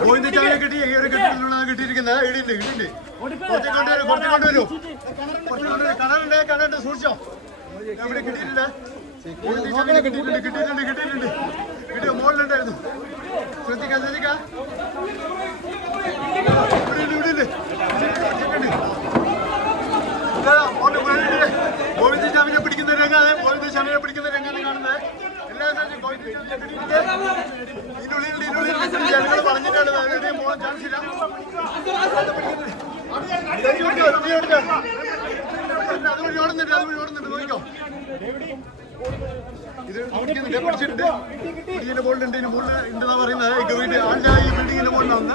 ഗോവിന്ദച്ചാമിനെ കിട്ടി ഈ ഒരു കെട്ടിടത്തിലാണ് കിട്ടിയിരിക്കുന്നത്. ഇടിയുണ്ട് കൊണ്ടുവരൂ കണറുണ്ട് സൂക്ഷിച്ചോ. എവിടെ കിട്ടിയിട്ടില്ല? ഗോവിന്ദച്ചാമിനെ കിട്ടിയിട്ടുണ്ട്. കിട്ടിയോ? മുകളിലുണ്ടായിരുന്നു. ശ്രദ്ധിക്കാം ഗോവിന്ദച്ചാമിനെ പിടിക്കുന്ന രംഗാണ് കാണുന്നത്. എല്ലാ ജനങ്ങൾ പറഞ്ഞിട്ടാണ് പോകാൻ ചാൻസ് ഇല്ല. അതുവഴി ഓടുന്നുണ്ട് നോക്കിക്കോ. ഇത് പിടിച്ചിട്ടുണ്ട്. ഇതിന്റെ മുകളിലുണ്ട്. ഇതിന് മുകളിൽ ഉണ്ടെന്നാ പറയുന്നത്. ഈ ബിൽഡിങ്ങിന്റെ മുകളിലാണ്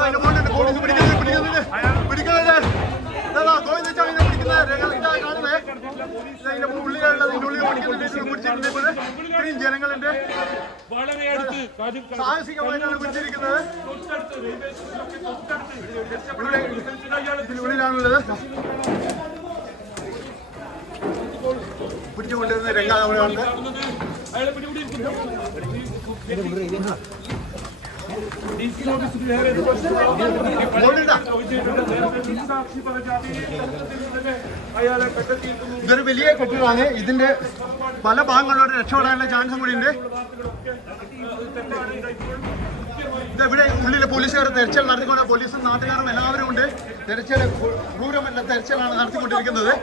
അതിന്റെ മുകളിലുണ്ട്. പോലീസ് പിടിക്കുന്നത് ഗോവിന്ദച്ചാമിനെ പിടിക്കുന്ന കാണുന്നത്. ഇതിന്റെ ഉള്ളിൽ പിടിച്ചിട്ടുണ്ട്. ഇത്രയും ജനങ്ങളുണ്ട്. സാഹസികമായിട്ടാണ് പിടിച്ചിരിക്കുന്നത്. ഇതിനുള്ളിലാണുള്ളത്. പിടിച്ചുകൊണ്ടിരുന്ന രംഗം നമ്മൾ കാണുന്നത്. ഇതൊരു വലിയ കെട്ടിടമാണ്. ഇതിന്റെ പല ഭാഗങ്ങളിലൂടെ രക്ഷപ്പെടാനുള്ള ചാൻസും കൂടി ഉണ്ട്. ഇതെവിടെ ഉള്ളിലെ പോലീസുകാർ തെരച്ചിൽ നടത്തിക്കൊണ്ട് പോലീസും നാട്ടുകാരും എല്ലാവരും ഉണ്ട്. ക്രൂരമല്ല തെരച്ചിലാണ് നടത്തിക്കൊണ്ടിരിക്കുന്നത്.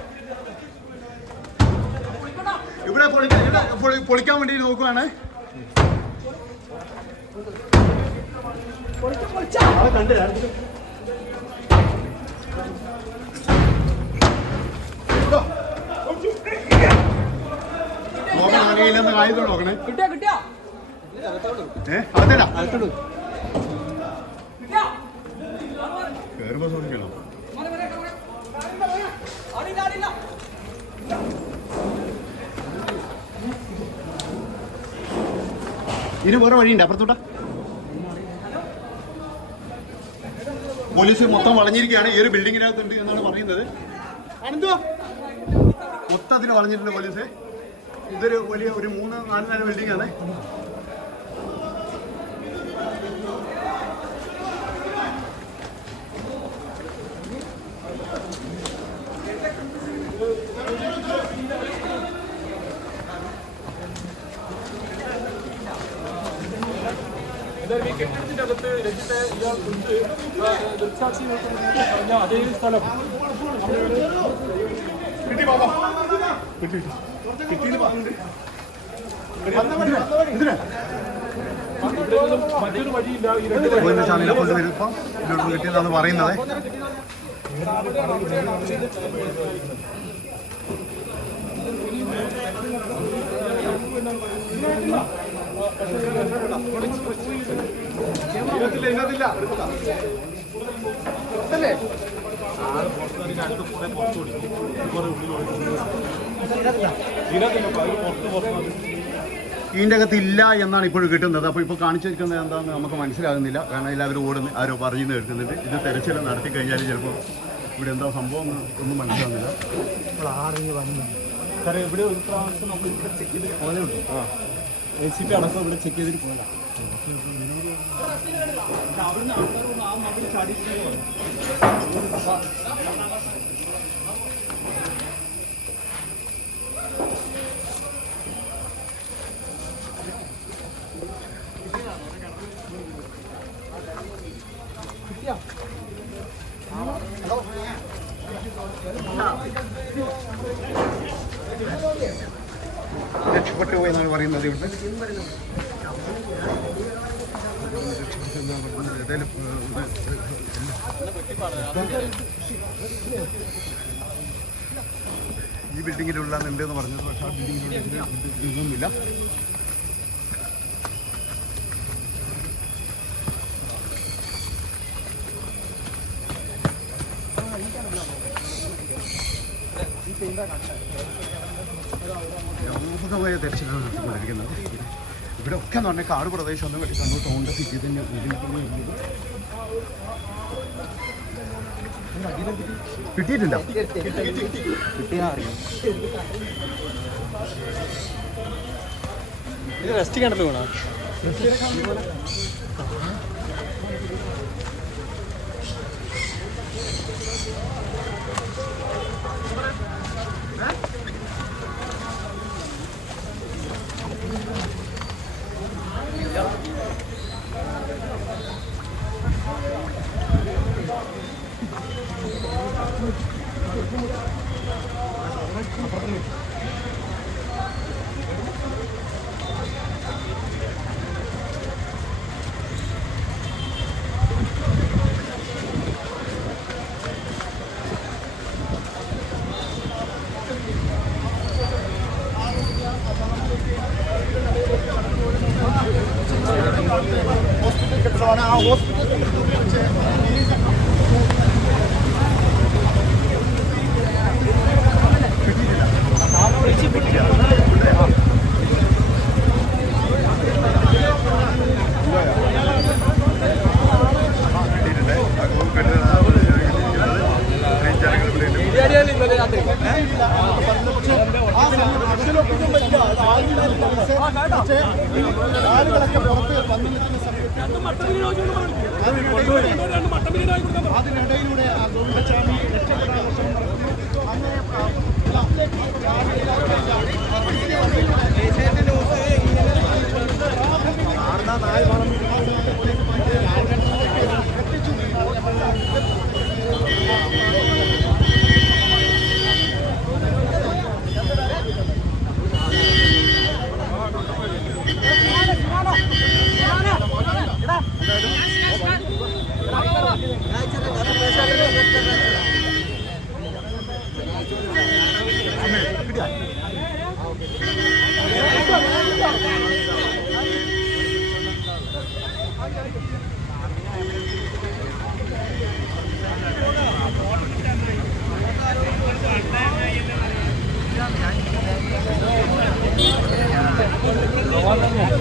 ഇവിടെ പൊളിക്കാൻ വേണ്ടി നോക്കുകയാണ്. ആകയില്ലെന്ന് ആയുധം നോക്കണേ. കേറുമ്പോ സൂക്ഷിക്കണം. ഇതിന് വേറെ വഴിയുണ്ട് അപ്പുറത്തോട്ടാ. പോലീസ് മൊത്തം വളഞ്ഞിരിക്കുകയാണ്. ഈ ഒരു ബിൽഡിങ്ങിനകത്തുണ്ട് എന്നാണ് പറയുന്നത്. മൊത്തത്തിൽ വളഞ്ഞിട്ടുണ്ട് പോലീസ്. ഇതൊരു വലിയ ഒരു 3-4 നില ബിൽഡിംഗ് ആണ്. കെട്ടിടത്തിന്റെ അകത്ത് രഞ്ജിത്തെ ഇയാൾ ദൃക്സാക്ഷി പറഞ്ഞ അതേ സ്ഥലം മറ്റൊരു വഴിയില്ല. കിട്ടിയതാണ് പറയുന്നത്. ഇതിൻ്റെ അകത്ത് ഇല്ല എന്നാണ് ഇപ്പോഴും കിട്ടുന്നത്. അപ്പോൾ ഇപ്പോൾ കാണിച്ചിരിക്കുന്നത് എന്താണെന്ന് നമുക്ക് മനസ്സിലാകുന്നില്ല. കാരണം എല്ലാവരും ഓടുന്നു, ആരോ പറഞ്ഞു കേൾക്കുന്നുണ്ട്. ഇത് തെരച്ചിൽ നടത്തി കഴിഞ്ഞാൽ ചിലപ്പോൾ ഇവിടെ എന്താ സംഭവം ഒന്നും മനസ്സിലാകുന്നില്ല. നമ്മൾ ആറിഞ്ഞ് വന്നു സാറേ. ഇവിടെ ഒരു പ്രാവശ്യം നമ്മൾ ഇവിടെ ചെക്ക് ചെയ്തിട്ട് പോലെ ഉണ്ട്. ACP അടക്കം ഇവിടെ ചെക്ക് ചെയ്തിട്ട് പോലെ അവിടുന്ന് അവിടെ ചാടിയിട്ട് രക്ഷപ്പെട്ടു എന്നാണ് പറയുന്നത്. ഇവിടെ ഈ ബിൽഡിങ്ങിലുള്ള ഉണ്ട് എന്ന് പറഞ്ഞത്. പക്ഷെ ആ ബിൽഡിങ്ങിലുള്ള ഇതൊന്നുമില്ല. വ്യാപകമായ തെരച്ചിലാണ് നടത്തിക്കൊണ്ടിരിക്കുന്നത്. ഇവിടെ ഒക്കെ എന്ന് പറഞ്ഞാൽ കാട് പ്രദേശമൊന്നും കണ്ണൂർ ടൗണിൻ്റെ സിറ്റി തന്നെ കിട്ടിയിട്ടില്ല. ഇത് റെസ്റ്റ് കണ്ടല്ലോ. അതിനിടയിലൂടെ ഗോവിന്ദസ്വാമി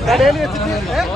കടയിൽ വെച്ചിട്ട്